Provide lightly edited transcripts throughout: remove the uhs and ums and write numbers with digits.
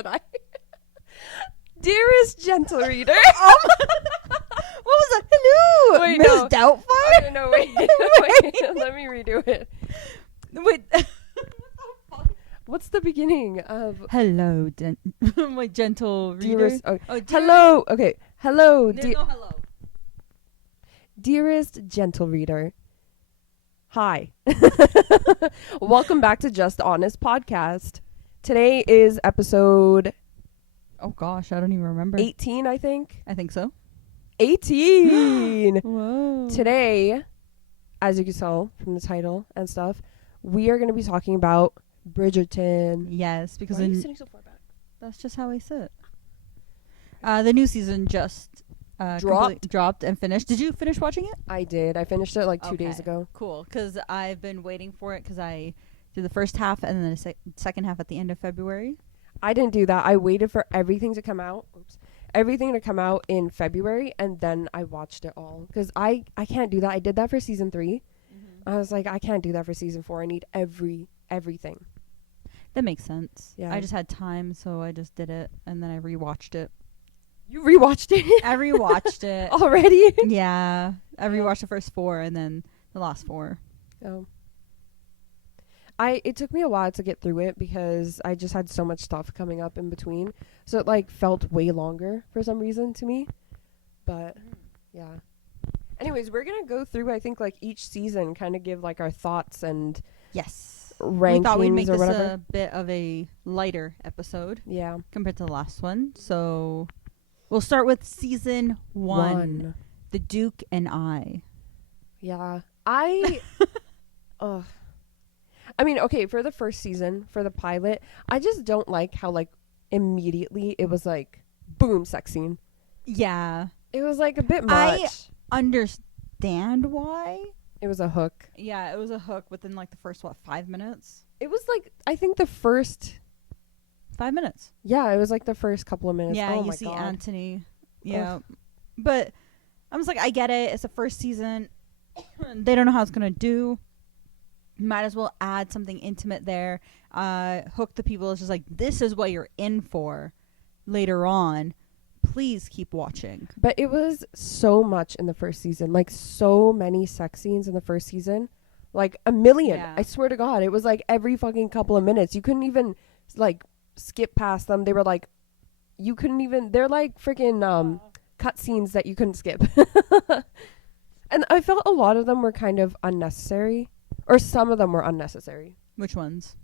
should I? Dearest gentle reader. What was that? Hello, Wait, Miss no. Doubtfire. Okay, no, wait. Wait. Let me redo it. Wait. What's the beginning of Hello, my gentle reader. dearest? Oh, dear- hello. Okay. Hello, There's no hello. dearest gentle reader. Hi. Welcome back to Just Honest Podcast. Today is episode Oh gosh, I don't even remember. 18, I think. I think so. 18. Whoa. Today, as you can tell from the title and stuff, we are going to be talking about Bridgerton. Yes, because Why are you sitting so far back? that's just how I sit. The new season just dropped and finished. Did you finish watching it? I did. I finished it like 2 days Okay. ago. Cool, because I've been waiting for it because I did the first half and then the second half at the end of February. I didn't do that. I waited for everything to come out. Everything to come out in February, and then I watched it all. Because I can't do that. I did that for season 3. I was like, I can't do that for season 4. I need everything. That makes sense. Yeah. I just had time, so I just did it, and then I rewatched it. You rewatched it I rewatched it. already? Yeah. I rewatched the first 4 and then the last 4. Oh. It took me a while to get through it because I just had so much stuff coming up in between. So it like felt way longer for some reason to me. But yeah. Anyways, we're going to go through, I think, like each season, kind of give like our thoughts and Yes. rankings We thought we'd make or this whatever. a bit of a lighter episode Yeah. compared to the last one. So we'll start with season 1. The Duke and I. Yeah. Ugh. I mean, okay, for the first season, for the pilot, I just don't like how like immediately it was like boom, sex scene. Yeah. It was like a bit much. I understand why. It was a hook. Yeah, it was a hook within like the first 5 minutes. It was like I think the first 5 minutes. it was like the first couple of minutes. Yeah, oh you my see God. Anthony. Yeah. But I was like, I get it. It's the first season. They don't know how it's going to do. Might as well add something intimate there. Hook the people. It's just like, this is what you're in for later on. Please keep watching. But it was so much in the first season. Like so many sex scenes in the first season. Like a million. Yeah. I swear to God. It was like every fucking couple of minutes. You couldn't even like skip past them. They were like, you couldn't even, they're like freaking cut scenes that you couldn't skip. And I felt a lot of them were kind of unnecessary. Or some of them were unnecessary. Which ones?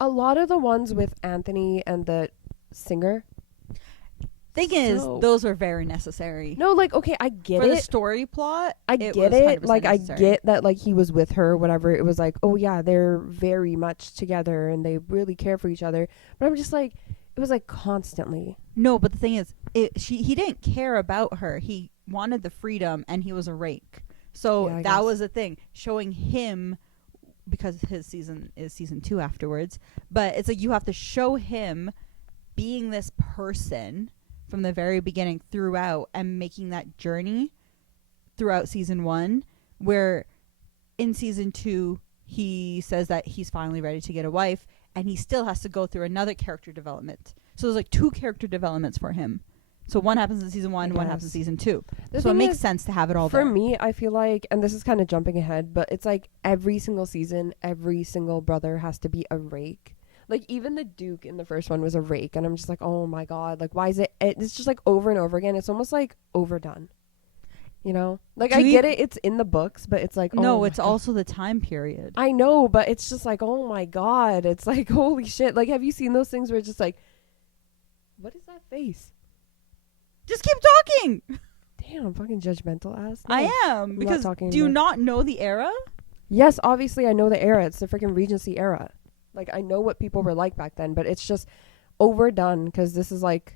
A lot of the ones with Anthony and the singer. Thing is, those were very necessary. No, like, okay, I get For it. the story plot, I it get was it. 100% Like, necessary. I get that, like, he was with her, whatever. It was like, oh, yeah, they're very much together and they really care for each other. But I'm just like, it was like constantly. No, but the thing is, he didn't care about her. He wanted the freedom, and he was a rake. So Yeah, I that guess. was the thing. Showing him, because his season is season 2 afterwards, but it's like you have to show him being this person from the very beginning throughout and making that journey throughout season 1, where in season 2 he says that he's finally ready to get a wife, and he still has to go through another character development. So there's like 2 character developments for him. So one happens in season 1, one happens in season 2. The So it thing makes is, sense to have it all for there. me, I feel like, and this is kind of jumping ahead, but it's like every single season, every single brother has to be a rake. Like, even the Duke in the first one was a rake, and I'm just like, oh my God, like, why is it's just like over and over again. It's almost like overdone. You know? Like, I get it, it's in the books, but it's like, No, oh it's my God. also the time period. I know, but it's just like, oh my God. It's like, holy shit. Like, have you seen those things where it's just like, what is that face? Just keep talking. Damn, I'm fucking judgmental ass. No. I am. not Because talking do you anymore. not know the era? Yes, obviously I know the era. It's the freaking Regency era. Like, I know what people were like back then, but it's just overdone because this is like,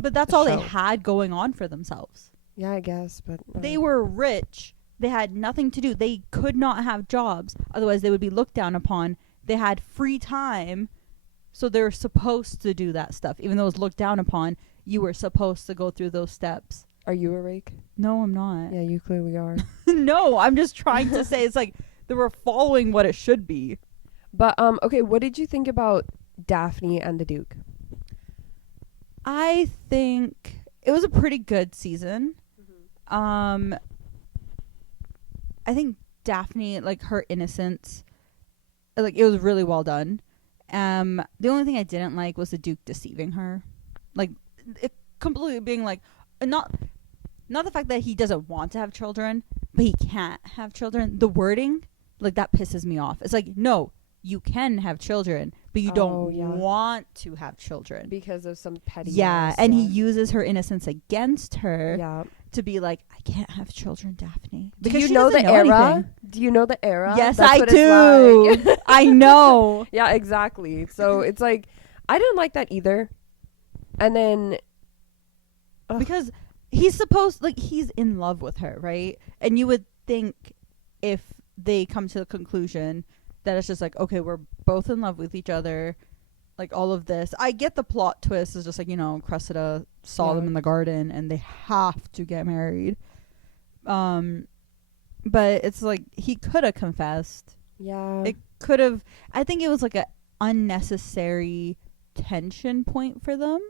But that's A all show. they had going on for themselves. yeah, I guess, but They were rich. They had nothing to do. They could not have jobs. Otherwise, they would be looked down upon. They had free time. So they're supposed to do that stuff. Even though it was looked down upon, you were supposed to go through those steps. Are you a rake? No, I'm not. Yeah, you clearly are. No, I'm just trying to say it's like they were following what it should be. But okay, what did you think about Daphne and the Duke? I think it was a pretty good season. I think Daphne, like, her innocence, like, it was really well done. The only thing I didn't like was the Duke deceiving her, like, it completely being like, not the fact that he doesn't want to have children, but he can't have children. The wording, like, that pisses me off. It's like, no, you can have children, but you don't want to have children because of some petty. Yeah, and he uses her innocence against her. Yeah. To be like, I can't have children, Daphne. Because do you know the era? Anything. Do you know the era? Yes, I do. Like. I know. Yeah, exactly. So it's like, I didn't like that either. And then, because he's supposed, like, he's in love with her, right? And you would think if they come to the conclusion that it's just like, okay, we're both in love with each other, like, all of this. I get the plot twist is just like, you know, Cressida saw them in the garden and they have to get married. But it's like, he could have confessed. Yeah. It could have. I think it was like a unnecessary tension point for them.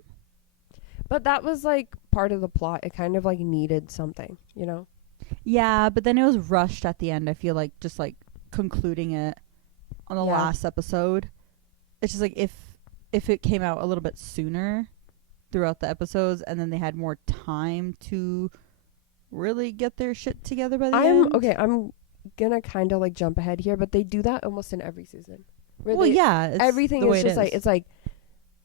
But that was like part of the plot. It kind of like needed something, you know? Yeah, but then it was rushed at the end. I feel like just like concluding it on the last episode. It's just like, if it came out a little bit sooner throughout the episodes and then they had more time to really get their shit together by the end. Okay, I'm gonna kind of like jump ahead here, but they do that almost in every season. Well, yeah. Everything is just like, it's like,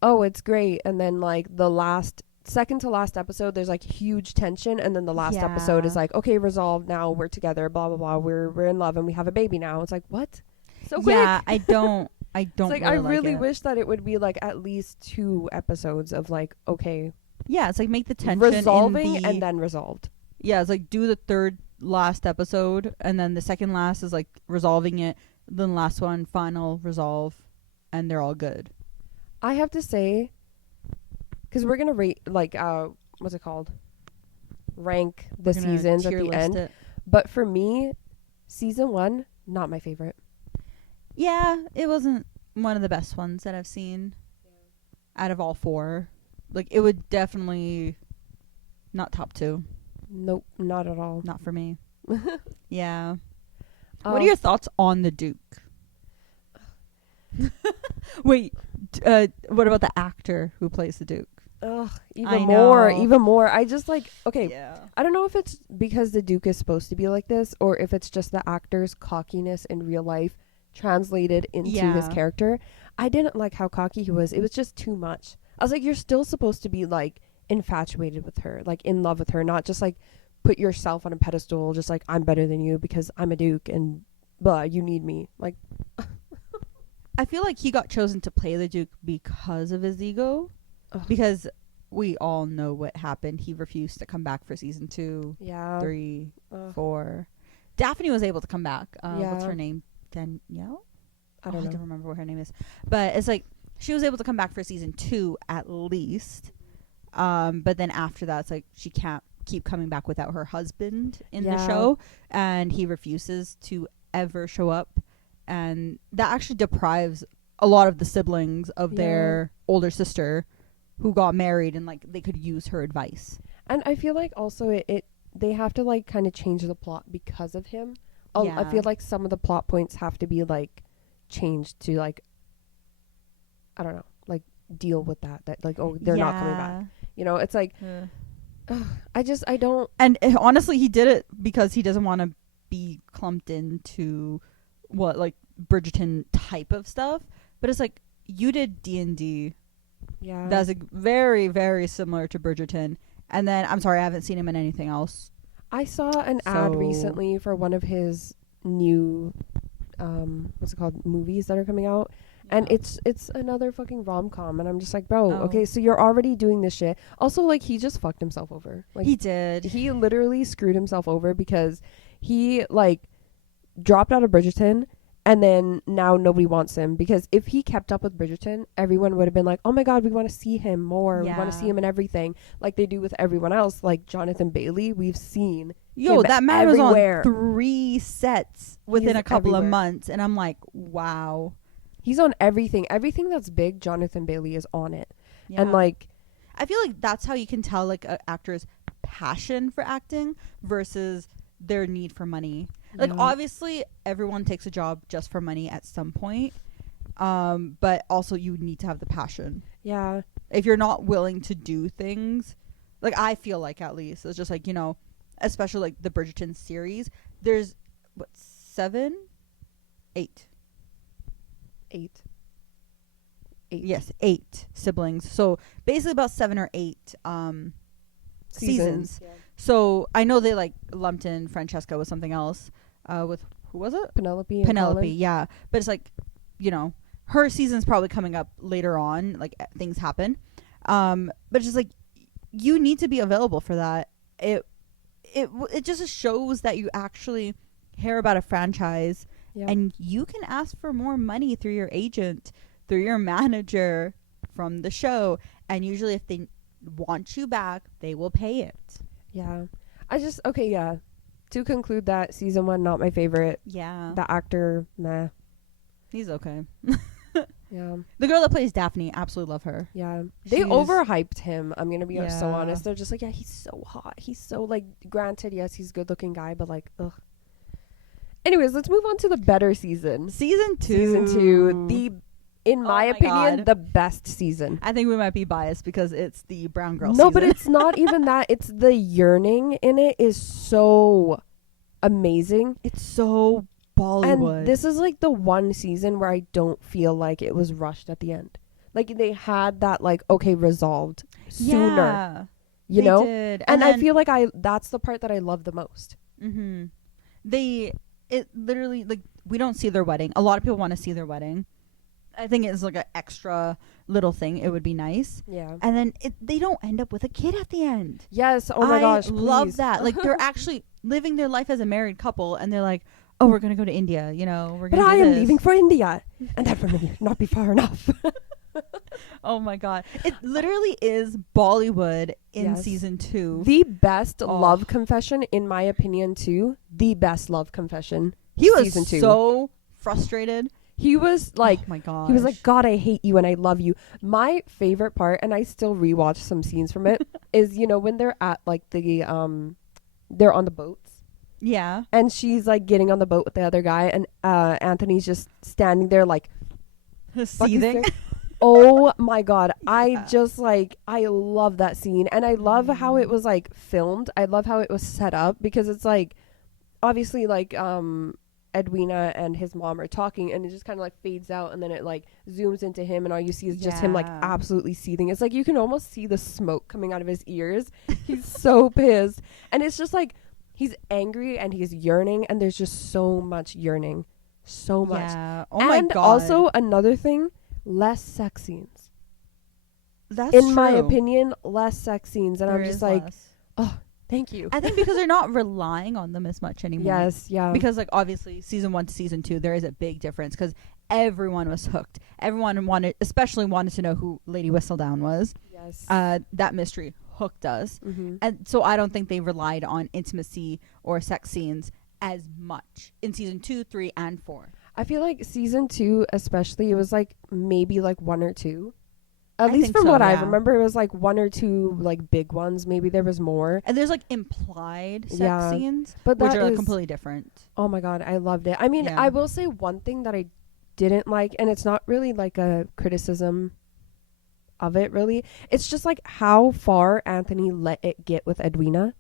oh, it's great. And then like the second to last episode, there's like huge tension. And then the last episode is like, okay, resolved now. We're together, blah, blah, blah. We're in love and we have a baby now. It's like, what? So quick. Yeah, I don't it's like, I really wish that it would be like at least 2 episodes of like, okay. Yeah, it's like make the tension resolving and then resolved. Yeah, it's like do the third last episode and then the second last is like resolving it. Then last one, final resolve, and they're all good. I have to say, because we're gonna rate like what's it called? Rank the seasons at the end. It. But for me, season 1, not my favorite. Yeah, it wasn't one of the best ones that I've seen out of all 4. Like, it would definitely not top 2. Nope, not at all. Not for me. Yeah. What are your thoughts on the Duke? Wait, what about the actor who plays the Duke? Ugh, even more. I just like, okay, I don't know if it's because the Duke is supposed to be like this or if it's just the actor's cockiness in real life translated into his character. I didn't like how cocky he was. It was just too much. I was like, you're still supposed to be like infatuated with her, like in love with her, not just like put yourself on a pedestal, just like I'm better than you because I'm a Duke and blah, you need me. Like, I feel like he got chosen to play the Duke because of his ego. Ugh. Because we all know what happened. He refused to come back for season 2, 3, 4. Daphne was able to come back. What's her name? Danielle? I don't remember what her name is. But it's like she was able to come back for season 2 at least. But then after that, it's like she can't keep coming back without her husband in the show. And he refuses to ever show up. And that actually deprives a lot of the siblings of their older sister who got married and like they could use her advice. And I feel like also they have to like kind of change the plot because of him. I feel like some of the plot points have to be like changed to like, I don't know, like deal with that like, oh, they're not coming back. You know, it's like, I don't. And honestly, he did it because he doesn't want to be clumped into what like Bridgerton type of stuff. But it's like, you did D&D. Yeah. That's like very, very similar to Bridgerton. And then, I'm sorry, I haven't seen him in anything else. I saw an ad recently for one of his new, what's it called, movies that are coming out. And it's another fucking rom-com. And I'm just like, bro, okay, so you're already doing this shit. Also, like, he just fucked himself over. Like, he did. He literally screwed himself over because he, like, dropped out of Bridgerton. And then now nobody wants him because if he kept up with Bridgerton, everyone would have been like, oh my God, we want to see him more. We want to see him in everything like they do with everyone else. Like Jonathan Bailey, we've seen. Yo, that man everywhere. Was on 3 sets within a couple of months. And I'm like, wow. He's on everything. Everything that's big, Jonathan Bailey is on it. Yeah. And like. I feel like that's how you can tell like an actor's passion for acting versus their need for money. Like, obviously everyone takes a job just for money at some point, but also you need to have the passion. Yeah. If you're not willing to do things, like, I feel like, at least it's just like, you know, especially like the Bridgerton series, there's what, 7 8 8 yes, 8 siblings, so basically about 7 or 8 seasons. Yeah. So I know they like lumped in Francesca with something else, with, who was it? Penelope. Yeah, but it's like, you know, her season's probably coming up later on, like things happen, but it's just like, you need to be available for that. It just shows that you actually care about a franchise. Yeah. And you can ask for more money through your agent, through your manager, from the show, and usually if they want you back, they will pay it. Yeah. To conclude that, season 1, not my favorite. Yeah. The actor, meh. He's okay. Yeah. The girl that plays Daphne, absolutely love her. Yeah. They overhyped him. I'm going to be so Yeah. honest. They're just like, yeah, he's so hot. He's so, like, granted, yes, he's a good looking guy, but like, ugh. Anyways, let's move on to the better season. Season 2. Season 2. In my opinion, God. the best season. I think we might be biased because it's the brown girl No, season. but it's not even that. It's the yearning in it is so amazing. It's so Bollywood. And this is like the one season where I don't feel like it was rushed at the end. Like they had that like, okay, resolved sooner. Yeah, you they know? did. And I feel like that's the part that I love the most. Mm-hmm. It literally, like, we don't see their wedding. A lot of people want to see their wedding. I think it's like an extra little thing. It would be nice. Yeah. And then they don't end up with a kid at the end. Yes. Oh my gosh. I love please. that. Like, they're actually living their life as a married couple, and they're like, oh, we're going to go to India. You know, we're going to But I do am this. leaving for India. And that will not be far enough. Oh my God. It literally is Bollywood in Yes. season 2. The best love confession, in my opinion, too. The best love confession. He was season 2. so frustrated. He was like, oh my God. he was like, God, I hate you and I love you. My favorite part, and I still rewatch some scenes from it, is, you know, when they're at like the, they're on the boats. Yeah. And she's like getting on the boat with the other guy, and Anthony's just standing there like Seething. Oh my God. I just like, I love that scene. And I love how it was like filmed. I love how it was set up, because it's like, obviously like, Edwina and his mom are talking, and it just kind of like fades out, and then it like zooms into him, and all you see is just him like absolutely seething. It's like you can almost see the smoke coming out of his ears. He's so pissed. And it's just like, he's angry and he's yearning, and there's just so much yearning. So much. Yeah. Oh my and God. also another thing, less sex scenes. That's in my true. opinion, less sex scenes. And There I'm just is like, less. oh, thank you. I think because they're not relying on them as much anymore. Yes, yeah. Because like obviously season 1 to season 2, there is a big difference because everyone was hooked. Everyone especially wanted to know who Lady Whistledown was. Yes. That mystery hooked us. Mm-hmm. And so I don't think they relied on intimacy or sex scenes as much in season 2, 3, and 4. I feel like season 2, especially, it was like maybe like 1 or 2. At I least think from so, what I yeah. remember, it was like 1 or 2 like big ones. Maybe there was more. And there's like implied sex Yeah. scenes, But which that are like is- completely different. Oh my God, I loved it. I mean, Yeah. I will say one thing that I didn't like, and it's not really like a criticism of it really. It's just like how far Anthony let it get with Edwina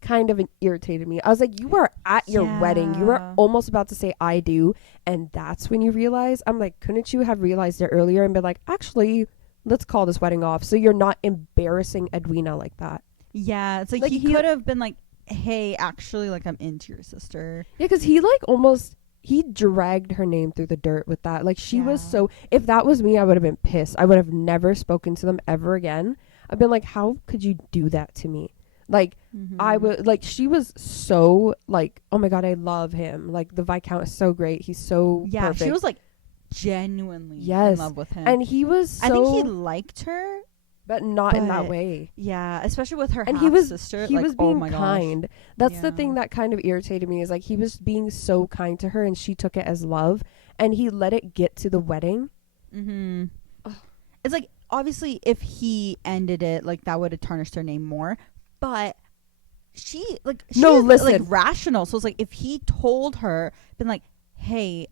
kind of irritated me. I was like, you were at your wedding. You were Yeah. almost about to say I do, and that's when you realize. I'm like, couldn't you have realized it earlier and been like, actually, let's call this wedding off so you're not embarrassing Edwina like that? Yeah, it's like, Like, he he- could have been like, hey, actually, like, I'm into your sister. Yeah, because he like almost he dragged her name through the dirt with that. Like she was Yeah. so. If that was me, I would have been pissed. I would have never spoken to them ever again. I've been like, how could you do that to me? Like I would like. She was so like, oh my God, I love him. Like the Viscount is so great. He's so Yeah, perfect. she was like genuinely Yes. in love with him. and he was so. I think he liked her. but not in that but- way. Yeah, especially with her And half he was sister. he like, was oh being my gosh. kind. That's the Yeah. thing that kind of irritated me, is like he was being so kind to her and she took it as love, and he let it get to the wedding. Mm-hmm. Ugh. It's like obviously if he ended it, like that would have tarnished her name more. But she No, is, listen. like rational. So it's like if he told her, been like, hey,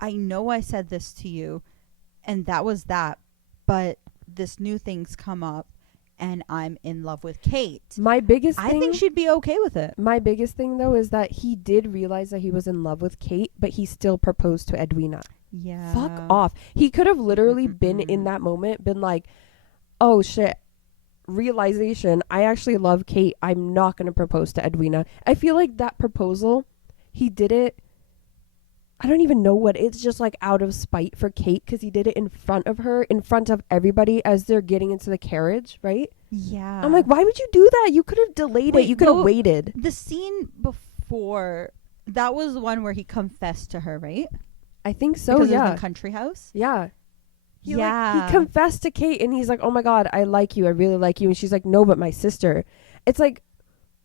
I know I said this to you and that was that, but this new thing's come up and I'm in love with Kate. My biggest I thing, think she'd be okay with it. my biggest thing though is that he did realize that he was in love with Kate, but he still proposed to Edwina. Yeah. Fuck off. He could have literally been in that moment, been like, oh shit, realization, I actually love Kate, I'm not going to propose to Edwina. I feel like that proposal, he did it, I don't even know what, it's just like out of spite for Kate, because he did it in front of her, in front of everybody as they're getting into the carriage, right? Yeah. I'm like, why would you do that? You could have delayed it. You could have waited. The scene before, that was the one where he confessed to her, right? I think so, Because it was yeah. in Country House. Yeah. He Yeah. he confessed to Kate and he's like, oh my God, I like you. I really like you. And she's like, no, but my sister. It's like,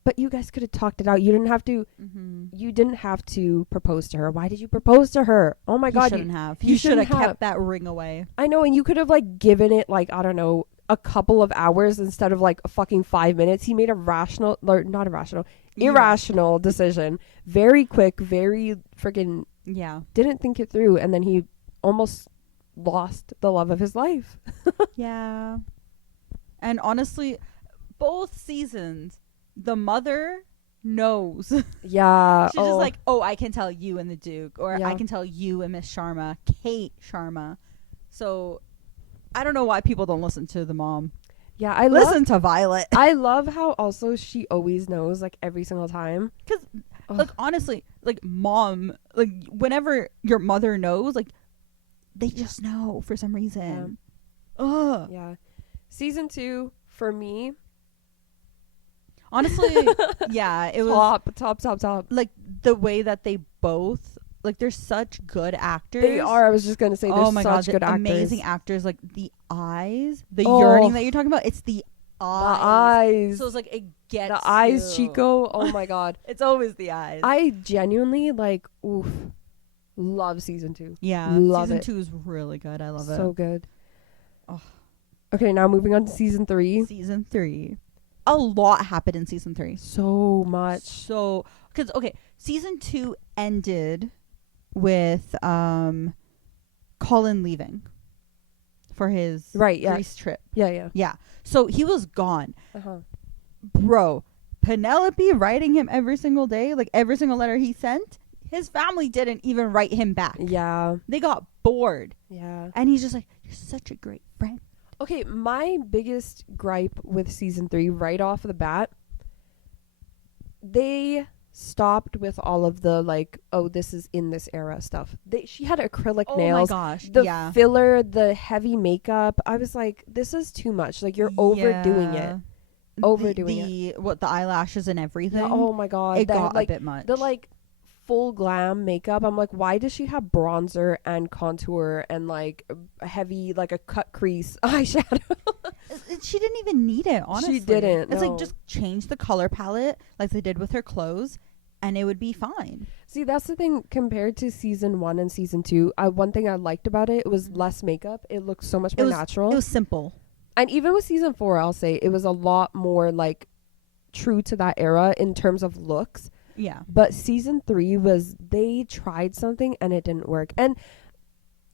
but you guys could have talked it out. You didn't have to. Mm-hmm. You didn't have to propose to her. Why did you propose to her? Oh my God. You shouldn't have. you You should have shouldn't have. kept that ring away. I know. And you could have like given it like, I don't know, a couple of hours instead of like a fucking 5 minutes. He made a rational, or not irrational, irrational decision. Very quick, very freaking, Yeah. didn't think it through. And then he almost lost the love of his life. Yeah. And honestly, both seasons, the mother knows. Yeah. She's just like, oh, I can tell you and the Duke, or Yeah. I can tell you and Miss Sharma, Kate Sharma. So I don't know why people don't listen to the mom. yeah, I Listen to Violet. I love how also she always knows, like, every single time. Because, Ugh. like, honestly, like, mom, like, whenever your mother knows, like, they just know for some reason. Ugh. Yeah. Season 2, for me, Honestly, yeah, it was top. like the way that they both, like, they're such good actors. They are. I was just gonna say, they're Oh my God, such good actors. amazing actors. Like the eyes, the Oh. yearning that you're talking about. It's the The eyes. eyes. So it's like it gets The eyes, you. Chico. Oh my God. It's always the eyes. I genuinely, like, oof, love season 2. yeah, love season it. 2 is really good. I love So it. good. Oh. Okay, now moving on to season 3. Season 3, a lot happened in season 3. So much. So, because okay, season 2 ended with Colin leaving for his Right, yeah. Greece trip. Yeah. Yeah, so he was gone, Uh-huh. bro. Penelope writing him every single day, like every single letter he sent. His family didn't even write him back. Yeah. They got bored, Yeah. and he's just like, "You're such a great friend." Okay, my biggest gripe with season 3 right off the bat, they stopped with all of the like, oh, this is in this era stuff. She had acrylic Oh nails, my gosh, the yeah. filler, the heavy makeup. I was like, this is too much. Like, you're overdoing it. Overdoing it. What, the eyelashes and everything? Yeah, oh my God. It that, got like, a bit much. the like full glam makeup. I'm like, why does she have bronzer and contour and like a heavy, like a cut crease eyeshadow? She didn't even need it, honestly. She didn't, It's no. like, just change the color palette like they did with her clothes, and it would be fine. See, that's the thing compared to season 1 and season 2. One thing I liked about it was less makeup. It looked so much more natural. It was simple. And even with season 4, I'll say it was a lot more like true to that era in terms of looks. Yeah. But season 3 was, they tried something and it didn't work. And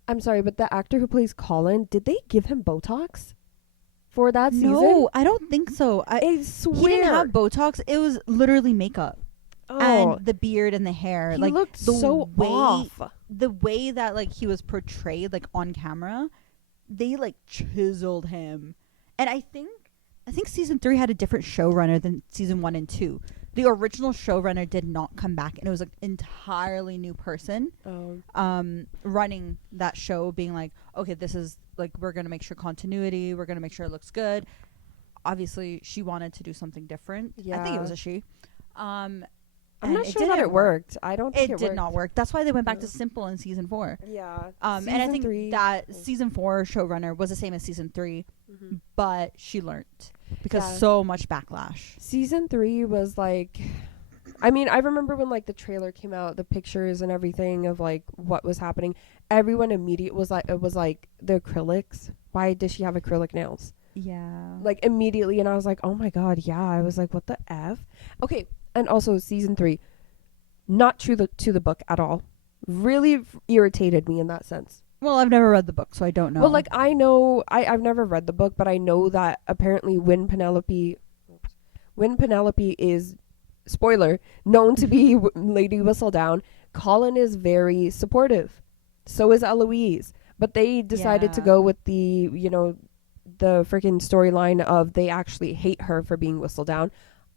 I'm sorry, but the actor who plays Colin, did they give him Botox for that season? No, I don't think so. I swear. He didn't have Botox. It was literally makeup. Oh, And the beard and the hair. he like, looked the so way, off. The way that, like, he was portrayed, like, on camera, they, like, chiseled him. And I think season 3 had a different showrunner than season 1 and 2. The original showrunner did not come back, and it was an entirely new person running that show, being like, okay, this is, like, we're going to make sure continuity, we're going to make sure it looks good. Obviously, she wanted to do something different. I think it was a she. I'm not sure that it worked. I don't think It it did worked. not work. That's why they went back to simple in season 4. Yeah. And I think 3, that season 4 showrunner was the same as season 3, but she learned because Yeah. so much backlash. Season 3 was like, I mean, I remember when like the trailer came out, the pictures and everything of like what was happening. Everyone immediate was like, it was like the acrylics. Why does she have acrylic nails? Yeah. Like immediately, and I was like, oh my god, yeah. I was like, what the f? Okay, and also season 3, not true to the book at all. Really irritated me in that sense. Well, I've never read the book, so I don't know. Well, like I know, I've never read the book, but I know that apparently when Penelope is, spoiler, known to be Lady Whistledown, Colin is very supportive. So is Eloise. But they decided to Yeah. go with the, the freaking storyline of they actually hate her for being Whistledown.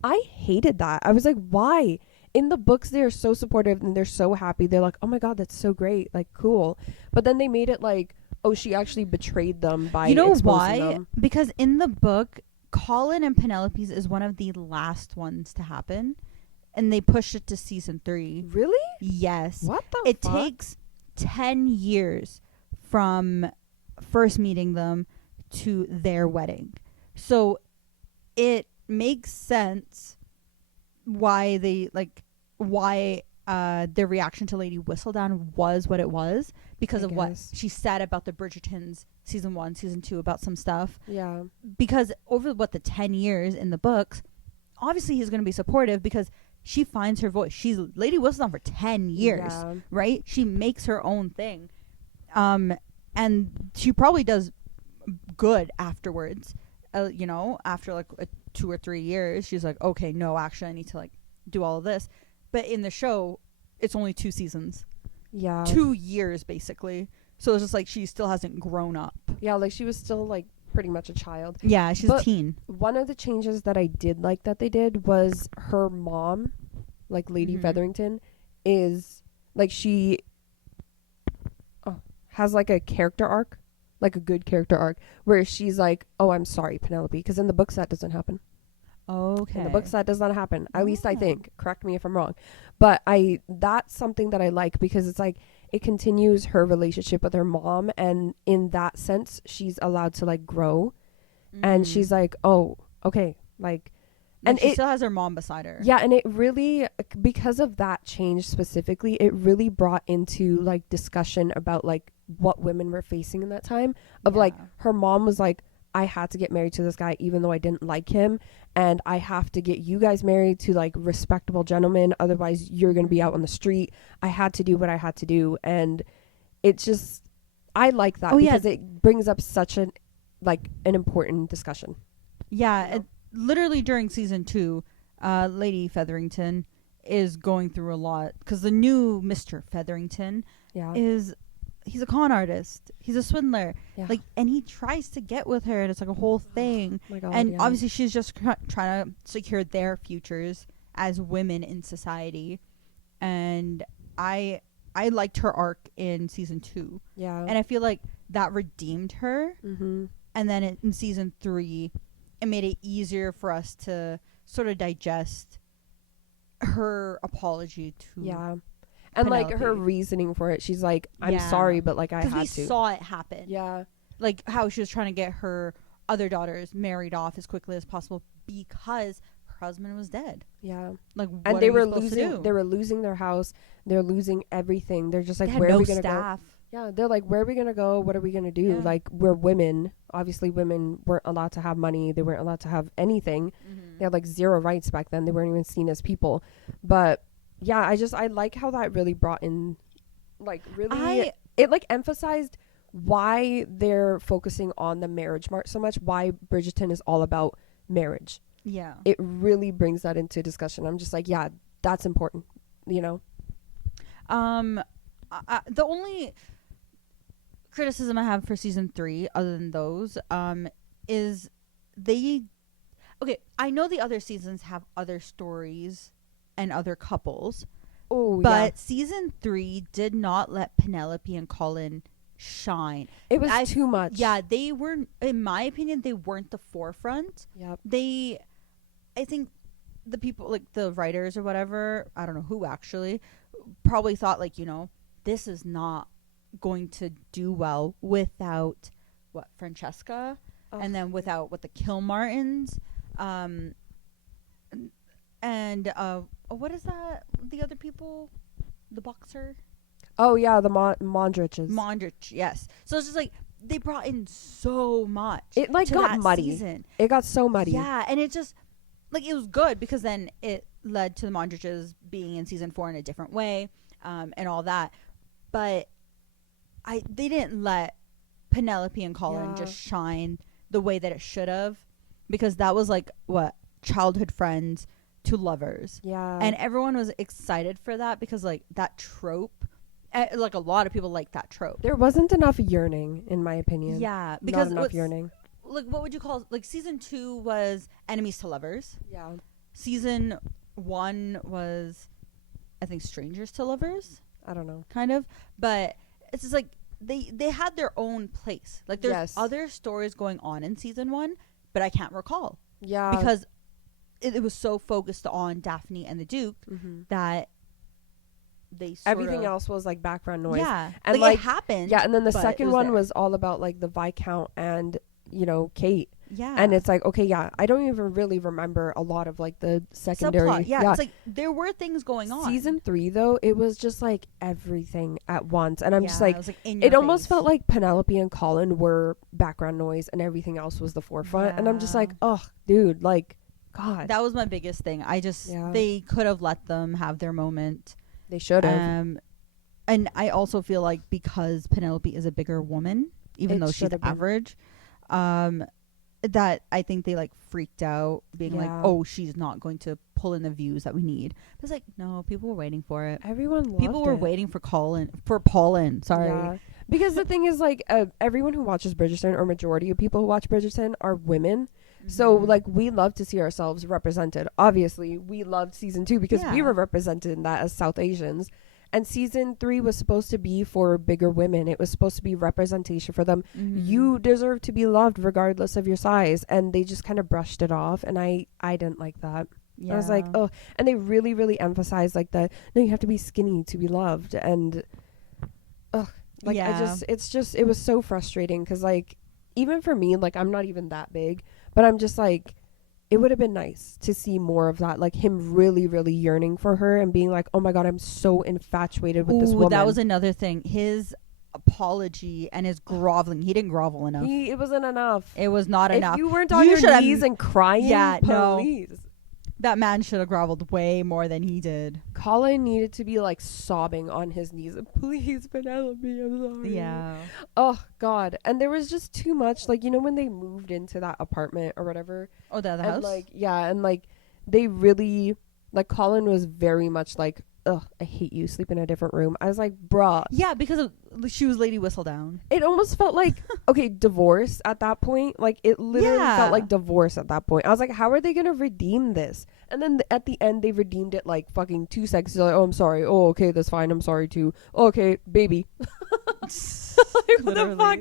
I hated that. I was like, why? In the books, they're so supportive and they're so happy. They're like, oh my God, that's so great. Like, cool. But then they made it like, oh, she actually betrayed them by You know exposing why? them. Because in the book, Colin and Penelope's is one of the last ones to happen, and they pushed it to season 3. Really? Yes. What the It fuck? takes 10 years from first meeting them to their wedding. So it makes sense why their reaction to Lady Whistledown was what it was, because I of what guess. she said about the Bridgertons season 1, season 2, about some stuff. Yeah. Because over the 10 years in the books, obviously he's going to be supportive because she finds her voice. She's Lady Whistledown for 10 years, Yeah. right? She makes her own thing. And she probably does good afterwards. After like 2 or 3 years, she's like, okay, no, actually I need to like do all of this. But in the show, it's only 2 seasons. Yeah. 2 years basically. So it's just like she still hasn't grown up. Yeah, like she was still like pretty much a child. Yeah, she's But a teen. One of the changes that I did like that they did was her mom, like Lady Mhm. Featherington, is like she has like a character arc, like a good character arc, where she's like, "Oh, I'm sorry, Penelope," because in the books that doesn't happen. Okay. In the books that does not happen. At least I Oh. think. Correct me if I'm wrong. But that's something that I like because it's like it continues her relationship with her mom, and in that sense she's allowed to like grow, and she's like, "Oh, okay." Like, and and she it still has her mom beside her. yeah, and it really, because of that change specifically, it really brought into like discussion about like what women were facing in that time of like Yeah. her mom was like, I had to get married to this guy even though I didn't like him, and I have to get you guys married to like respectable gentlemen, otherwise you're going to be out on the street. I had to do what I had to do, and it's just, I like that because it brings up such an important discussion. Yeah, You know? literally during season 2, Lady Featherington is going through a lot because the new Mr. Featherington Yeah. he's a con artist. He's a swindler. Yeah. Like, and he tries to get with her, and it's like a whole thing. Oh my God, And yeah. obviously she's just trying to secure their futures as women in society. And I liked her arc in season 2. Yeah. And I feel like that redeemed her. Mm-hmm. And then in season 3, it made it easier for us to sort of digest her apology to. Yeah. And like her Penelope. reasoning for it, she's like, I'm Yeah. sorry, but like I Because had we to. saw it happen. Yeah. Like how she was trying to get her other daughters married off as quickly as possible because her husband was dead. Yeah. Like, And what they are were you supposed to losing do? they were losing their house, they're losing everything. They're just like, They had where no are we gonna go? staff. Yeah, they're like, where are we gonna go? What are we gonna do? Yeah. Like, we're women. Obviously women weren't allowed to have money, they weren't allowed to have anything. They had like zero rights back then. They weren't even seen as people. But yeah, I like how that really brought in like really it like emphasized why they're focusing on the marriage mark so much, why Bridgerton is all about marriage. Yeah. It really brings that into discussion. I'm just like, yeah, that's important, you know? The only criticism I have for season 3, other than those, is they. Okay, I know the other seasons have other stories and other couples, Oh, but season 3 did not let Penelope and Colin shine. it was too much. Yeah, they weren't. In my opinion, they weren't the forefront. Yep. I think the people, like the writers or whatever, I don't know who actually, probably thought like, this is not going to do well without Francesca, and then without the Kilmartins, and what is that? The other people, the boxer, Oh yeah, the Mondriches. Mondrich. Yes. So it's just like they brought in so much. It like to got that muddy. Season. It got so muddy. Yeah, and it just like it was good because then it led to the Mondriches being in season 4 in a different way, and all that. But they didn't let Penelope and Colin just shine the way that it should have, because that was like what, childhood friends to lovers. Yeah. And everyone was excited for that because like that trope, like a lot of people like that trope. There wasn't enough yearning, in my opinion. Yeah, because not enough yearning. Like, what would you call, like, season 2 was enemies to lovers. Yeah. Season 1 was, I think, strangers to lovers, I don't know. kind of. But it's just like they had their own place. Like, there's other stories going on in season 1, but I can't recall. Yeah. Because it was so focused on Daphne and the Duke that they everything else was like background noise. Yeah. And like it happened. Yeah, and then the but second it was one there. was all about like the Viscount and, you know, Kate. Yeah. And it's like, okay, yeah, I don't even really remember a lot of like the secondary. Subplot. Yeah, it's like there were things going on. Season 3 though, it was just like everything at once, and I'm just like, it was, like, in your it almost face. felt like Penelope and Colin were background noise and everything else was the forefront. And I'm just like, oh, dude, like, God, that was my biggest thing. I just they could have let them have their moment. They should have. And I also feel like because Penelope is a bigger woman, even though she's average, that I think they like freaked out, being like, oh, she's not going to pull in the views that we need. But it's like, no, people were waiting for it. Everyone loved people were waiting for Paulin. Sorry. Yeah. Because the thing is, like, everyone who watches Bridgerton, or majority of people who watch Bridgerton, are women. So, like, we love to see ourselves represented. Obviously, we loved season 2 because we were represented in that as South Asians. And season 3 was supposed to be for bigger women. It was supposed to be representation for them. You deserve to be loved regardless of your size. And they just kind of brushed it off. And I didn't like that. I was like, oh. And they really, really emphasized, like, no, you have to be skinny to be loved. And, like, it was so frustrating. Because, like, even for me, like, I'm not even that big. But I'm just like, it would have been nice to see more of that, like him really, really yearning for her and being like, oh my God, I'm so infatuated with this woman. That was another thing. His apology and his groveling. He didn't grovel enough. It wasn't enough. It was not enough. If you weren't on your knees and crying, please. No. That man should have groveled way more than he did. Colin needed to be like sobbing on his knees. Please, Penelope, I'm sorry. Yeah. Oh, God. And there was just too much. Like, you know, when they moved into that apartment or whatever. Oh, the and house? Like, yeah. And like, they really, like, Colin was very much like, ugh, I hate you, sleep in a different room. I was like, bruh. Yeah, because she was Lady Whistledown. It almost felt like, okay, divorce at that point. Like, it literally felt like divorce at that point. I was like, how are they going to redeem this? And then at the end, they redeemed it like fucking 2 seconds. They're like, oh, I'm sorry. Oh, okay, that's fine. I'm sorry too. Oh, okay, baby. Like, what the fuck?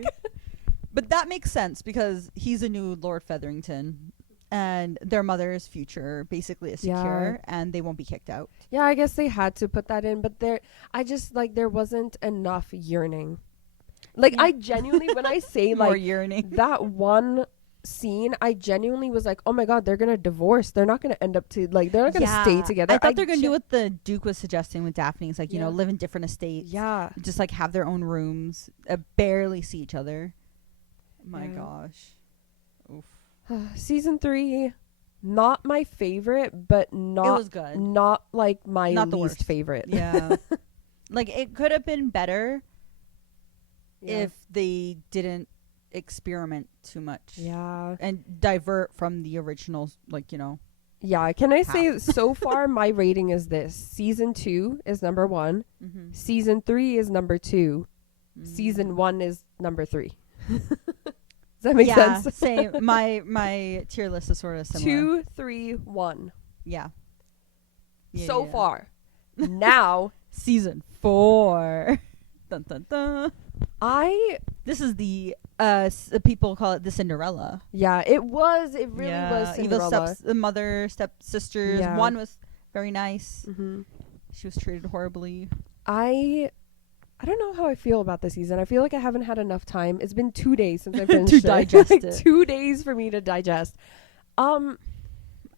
But that makes sense because he's a new Lord Featherington. And their mother's future basically is secure, and they won't be kicked out. Yeah, I guess they had to put that in, but there wasn't enough yearning. Like, I genuinely, when I say like yearning, that one scene, I genuinely was like, oh my God, they're gonna divorce. They're not gonna end up they're not gonna stay together. I thought they're gonna do what the Duke was suggesting with Daphne. It's like, you know, live in different estates. Yeah. Just like have their own rooms, barely see each other. My gosh. Oof. Season 3, not my favorite, but not, it was good. Not like my not least favorite. Yeah. Like, it could have been better if they didn't experiment too much. Yeah. And divert from the original, like, you know. Yeah. Can I say so far my rating is this. Season 2 is number 1. Season 3 is number 2. Season 1 is number 3. Does that make sense? Yeah, same. My tier list is sort of similar. 2, 3, 1. Yeah. So far. Now, season 4. Dun, dun, dun. This is the people call it the Cinderella. Yeah, it was. It really was Cinderella. Evil stepsisters. Yeah. One was very nice. She was treated horribly. I don't know how I feel about this season. I feel like I haven't had enough time. It's been 2 days since I finished to digest it. 2 days for me to digest.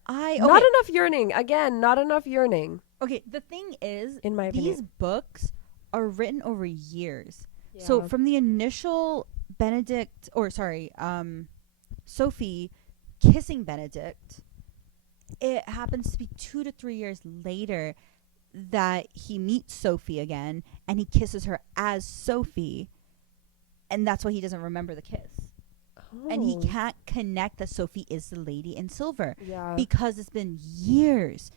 Okay. Not enough yearning. Again, not enough yearning. Okay, the thing is, In my these opinion. books are written over years. Yeah. So from the initial Sophie kissing Benedict, it happens to be 2 to 3 years later that he meets Sophie again and he kisses her as Sophie, and that's why he doesn't remember the kiss. And he can't connect that Sophie is the lady in silver Yeah. because it's been years.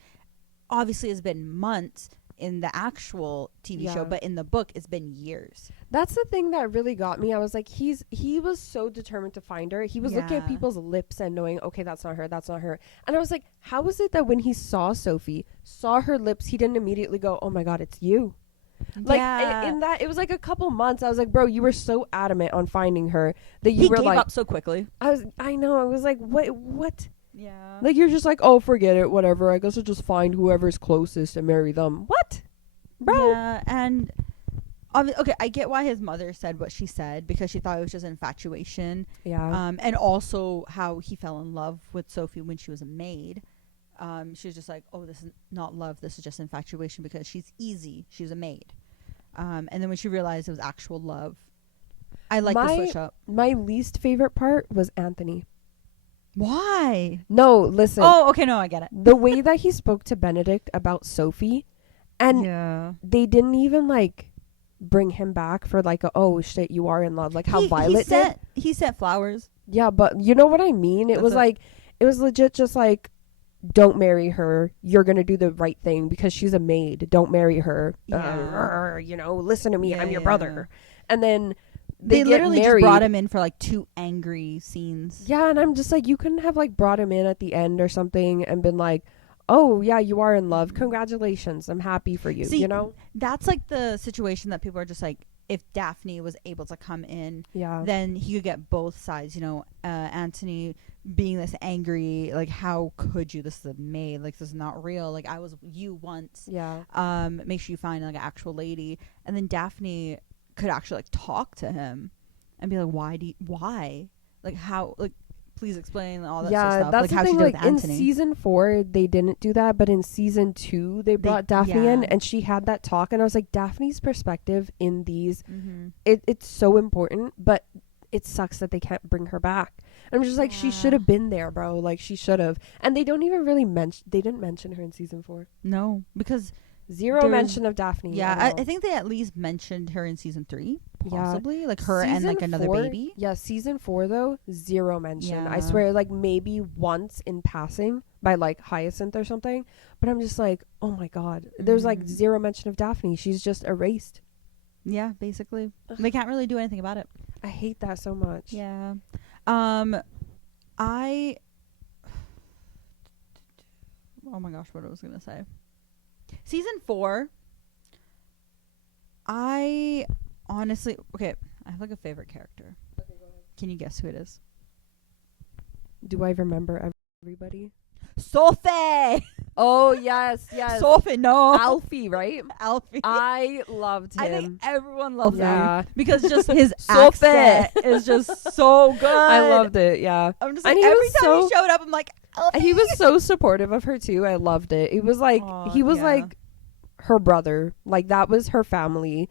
Obviously, it's been months in the actual TV show, but in the book, it's been years. That's the thing that really got me. I was like, he was so determined to find her. He was looking at people's lips and knowing, okay, that's not her, that's not her. And I was like, how is it that when he saw Sophie, saw her lips, he didn't immediately go, oh my God, it's you? Like in that, it was like a couple months. I was like, bro, you were so adamant on finding her that you were gave like, up so quickly. I know. I was like, what? Yeah. Like, you're just like, oh, forget it, whatever. I guess I'll just find whoever's closest and marry them. What? Bro. Yeah, and okay, I get why his mother said what she said because she thought it was just infatuation. Yeah. And also how he fell in love with Sophie when she was a maid. She was just like, oh, this is not love. This is just infatuation because she's easy. She's a maid. And then when she realized it was actual love, I like the switch up. My least favorite part was Anthony. Why? No, listen. Oh, okay, no, I get it. The way that he spoke to Benedict about Sophie, and they didn't even like bring him back for like oh shit, you are in love, like how Violet did. He sent flowers. Yeah, but you know what I mean? It was like, it was legit just like, don't marry her. You're going to do the right thing because she's a maid. Don't marry her. You know, listen to me. I'm your brother. And then they literally married. Just brought him in for like 2 angry scenes. Yeah, and I'm just like, you couldn't have like brought him in at the end or something and been like, oh yeah, you are in love. Congratulations. I'm happy for you. See, you know? That's like the situation that people are just like, if Daphne was able to come in, then he could get both sides. You know, Anthony being this angry, like, how could you? This is a maid. Like, this is not real. Like, I was you once. Yeah. Make sure you find like an actual lady, and then Daphne could actually like talk to him and be like, why? Like, how? Like, please explain all that sort of stuff. That's like the how thing. she did Like with in Anthony. season 4, they didn't do that, but in season 2, they brought Daphne in, and she had that talk, and I was like, Daphne's perspective in these, it's so important, but it sucks that they can't bring her back. And I'm just like, she should have been there, bro. Like, she should have. And they don't even really they didn't mention her in season 4. No, because zero mention of Daphne. Yeah, I think they at least mentioned her in season 3, possibly. Like her season and like another 4, baby. Yeah, season 4 though, zero mention. Yeah. I swear, like maybe once in passing by like Hyacinth or something. But I'm just like, oh my God, there's like zero mention of Daphne. She's just erased. Yeah, basically. They can't really do anything about it. I hate that so much. Yeah. Oh my gosh, what I was gonna say. Season 4. I honestly, okay, I have like a favorite character. Okay, go ahead. Can you guess who it is? Do I remember everybody? Sophie. Oh yes, yes. Sophie, no. Alfie, right? Alfie. I loved him. I think everyone loves Yeah. him because just his Sophie. accent is just so good. I loved it. Yeah. I'm just And like, he every was time so- he showed up, I'm like, Alfie. He was so supportive of her too. I loved it. It was like he was yeah. like her brother. Like that was her family.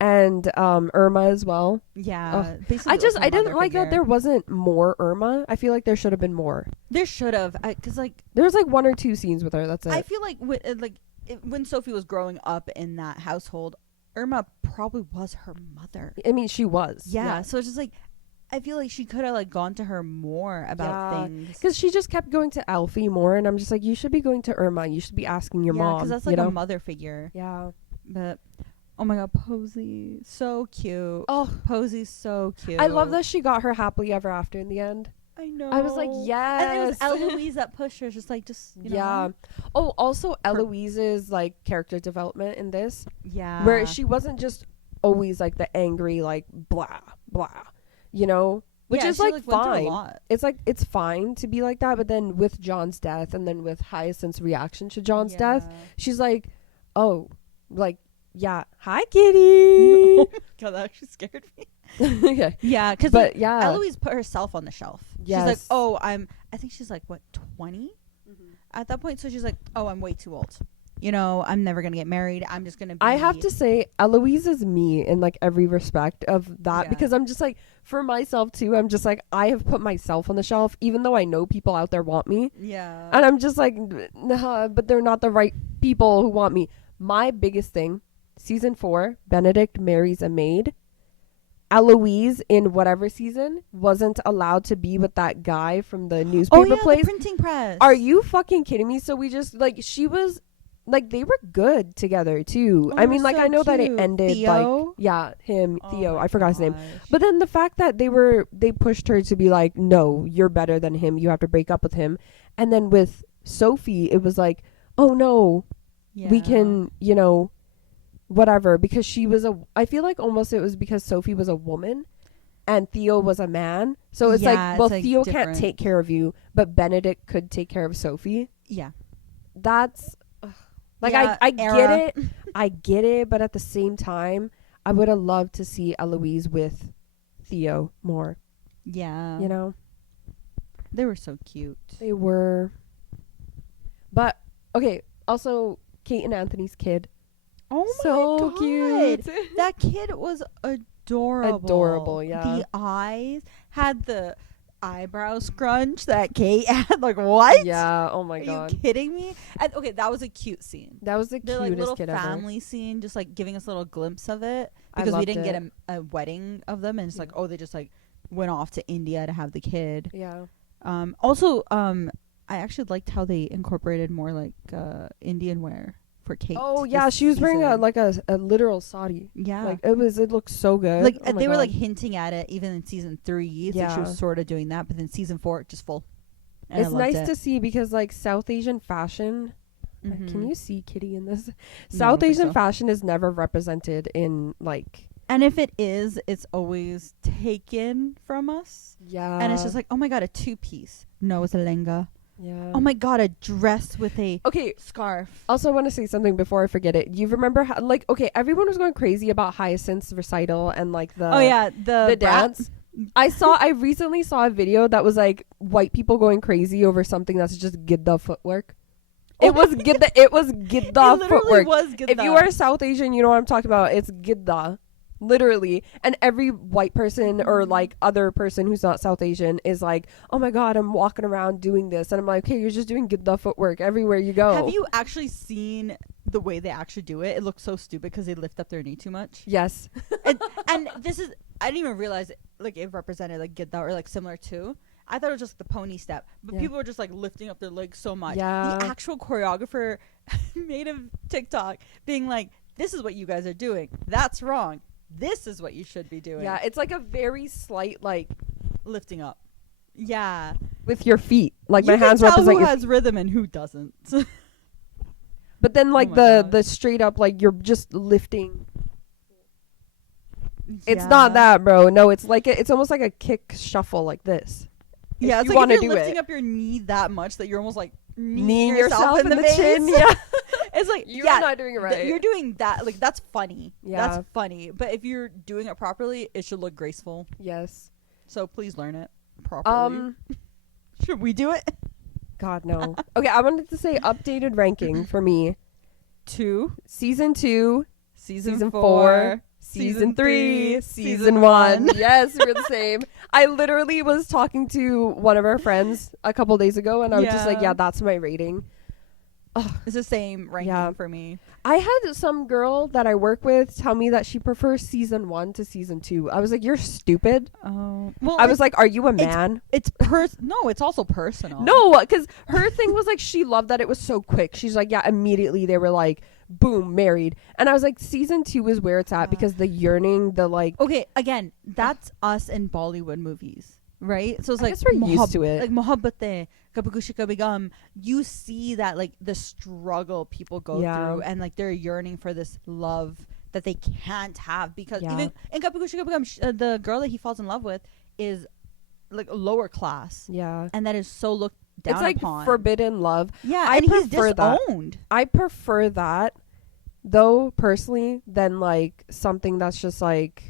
And Irma as well. Yeah. Basically, I didn't like that there wasn't more Irma. I feel like there should have been more. There should have, because like There was like 1 or 2 scenes with her. That's it. I feel like when Sophie was growing up in that household, Irma probably was her mother. I mean, she was. Yeah. So it's just like, I feel like she could have like gone to her more about things. Because she just kept going to Alfie more, and I'm just like, you should be going to Irma. You should be asking your mom. Because that's like a mother figure. Yeah. But oh my God, Posey, so cute. Oh, Posey's so cute. I love that she got her happily ever after in the end. I know. I was like, yes. And it was Eloise that pushed her, just you know. Yeah. Oh, also Eloise's like character development in this, Yeah. where she wasn't just always like the angry like blah blah, you know, which is she, like went through a fine. lot. It's like it's fine to be like that, but then with John's death and then with Hyacinth's reaction to John's death, she's like, oh, like yeah, hi kitty. Oh my God, that actually scared me. Okay. Yeah, because But yeah, Eloise put herself on the shelf. Yes. She's like, oh, I think she's like, what, 20? at that point. So she's like, oh, I'm way too old. You know, I'm never gonna get married. I'm just gonna be. I have to say, Eloise is me in like every respect of that, because I'm just like, for myself too, I'm just like, I have put myself on the shelf, even though I know people out there want me. Yeah. And I'm just like, nah, but they're not the right people who want me. My biggest thing, season 4, Benedict marries a maid. Eloise in whatever season wasn't allowed to be with that guy from the newspaper place. The printing press. Are you fucking kidding me? So we just like, she was like, they were good together too. I mean, like, so I know that it cute. ended Theo? like, yeah, him, Theo, my I forgot his name. gosh. But then the fact that they pushed her to be like, no, you're better than him, you have to break up with him. And then with Sophie, it was like, oh no, we can, you know, whatever, because she was I feel like almost it was because Sophie was a woman and Theo was a man. So it's like, well, Theo can't take care of you, but Benedict could take care of Sophie. Yeah. That's like, Yeah, I era. get it. I get it. But at the same time, I would have loved to see Eloise with Theo more. Yeah. You know? They were so cute. They were. But, okay. Also, Kate and Anthony's kid. Oh so my god. cute. That kid was adorable. Adorable, yeah. The eyes had the eyebrow scrunch that Kate had. Like, what? Yeah. Oh my Are god. you kidding me? And, okay, that was a cute scene. That was the The cutest like little kid family scene, just like giving us a little glimpse of it, I because we loved didn't it. get a wedding of them, and it's like, oh, they just like went off to India to have the kid. ever. Also, I actually liked how they incorporated more like Indian wear for Kate. Oh yeah, this she was wearing season. a literal sari. Yeah. Like it looked so good. Like Oh my they were God. like hinting at it even in season 3. So she Yeah. was sort of doing that, but then season 4 just full. And It's I loved nice it. to see, because like South Asian fashion. Mhm. Can you see Kitty in this? No, I South don't think Asian so. fashion is never represented in like. And if it is, it's always taken from us. Yeah. And it's just like, oh my god, a 2-piece. No, it's a lenga. Yeah. Oh my god, a dress with a Okay. scarf. Also, I want to say something before I forget it. You remember how, like, okay, everyone was going crazy about Hyacinth's recital and like the the dance. I recently saw a video that was like white people going crazy over something that's just gidda footwork. It was gidda. It was gidda It literally footwork. was gidda. If you are South Asian, you know what I'm talking about. It's gidda. Literally. And every white person or like other person who's not South Asian is like, oh my god, I'm walking around doing this, and I'm like, okay, you're just doing gidda footwork everywhere you go. Have you actually seen the way they actually do it? It looks so stupid because they lift up their knee too much. Yes. And this is, I didn't even realize like it represented like gidda or like similar to. I thought it was just the pony step, but Yeah. people were just like lifting up their legs so much. Yeah. The actual choreographer made a TikTok being like, "This is what you guys are doing. That's wrong. This is what you should be doing." Yeah, it's like a very slight like Lifting up. Yeah. with your feet. Like You my can hands tell represent who your has rhythm and who doesn't. But then like my the God. straight up like you're just lifting. It's not that, bro. No, it's like it's almost like a kick shuffle like this. Yeah, If it's you like wanna if you're do lifting it. up your knee that much that you're almost like Kneeing kneeing yourself in the chin. face. Yeah. It's like, You're yeah, not doing it right. you're doing that. Like, that's funny. Yeah. That's funny. But if you're doing it properly, it should look graceful. Yes. So please learn it properly. Should we do it? God no. Okay, I wanted to say updated ranking for me. 2, Season 2, season 4, season season 3, 3, season 1. Yes, we're the same. I literally was talking to one of our friends a couple days ago, and I was just like, Yeah. yeah, that's my rating. It's the same ranking Yeah. for me. I had some girl that I work with tell me that she prefers season 1 to season 2. I was like, you're stupid. Oh, well, I was like, are you a man? it's no, it's also personal. No, because her thing was like, she loved that it was so quick. She's like, yeah, immediately they were like, boom, married. And I was like, season 2 is where it's at, because the yearning, the like, Okay, again, that's us in Bollywood movies, right? So it's I like guess we're used to it. Like Mohabbatein, Kabhi Khushi Kabhie Gham. You see that like the struggle people go Yeah. through, and like they're yearning for this love that they can't have, because Yeah. even in Kabhi Khushi Kabhie Gham, the girl that he falls in love with is like lower class, yeah. and that is so looked down It's like upon. forbidden love. Yeah, I and he's prefer that. disowned. I prefer that, though, personally, than like something that's just like,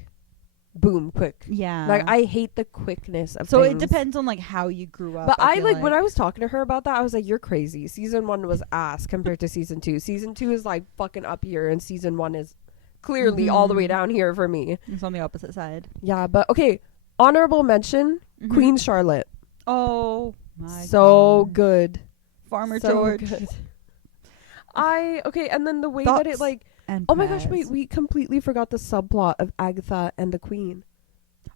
boom, quick. Yeah. Like, I hate the quickness of so things. it depends on like how you grew up. But I feel like when I was talking to her about that, I was like, you're crazy. Season 1 was ass compared to season 2. Season 2 is like fucking up here, and season 1 is clearly all the way down here for me. It's on the opposite side. Yeah, but okay. Honorable mention, Queen Charlotte. Oh my So God. good. Farmer So George. good. And then the way Thoughts that it like, and oh my gosh, prayers. wait, we completely forgot the subplot of Agatha and the Queen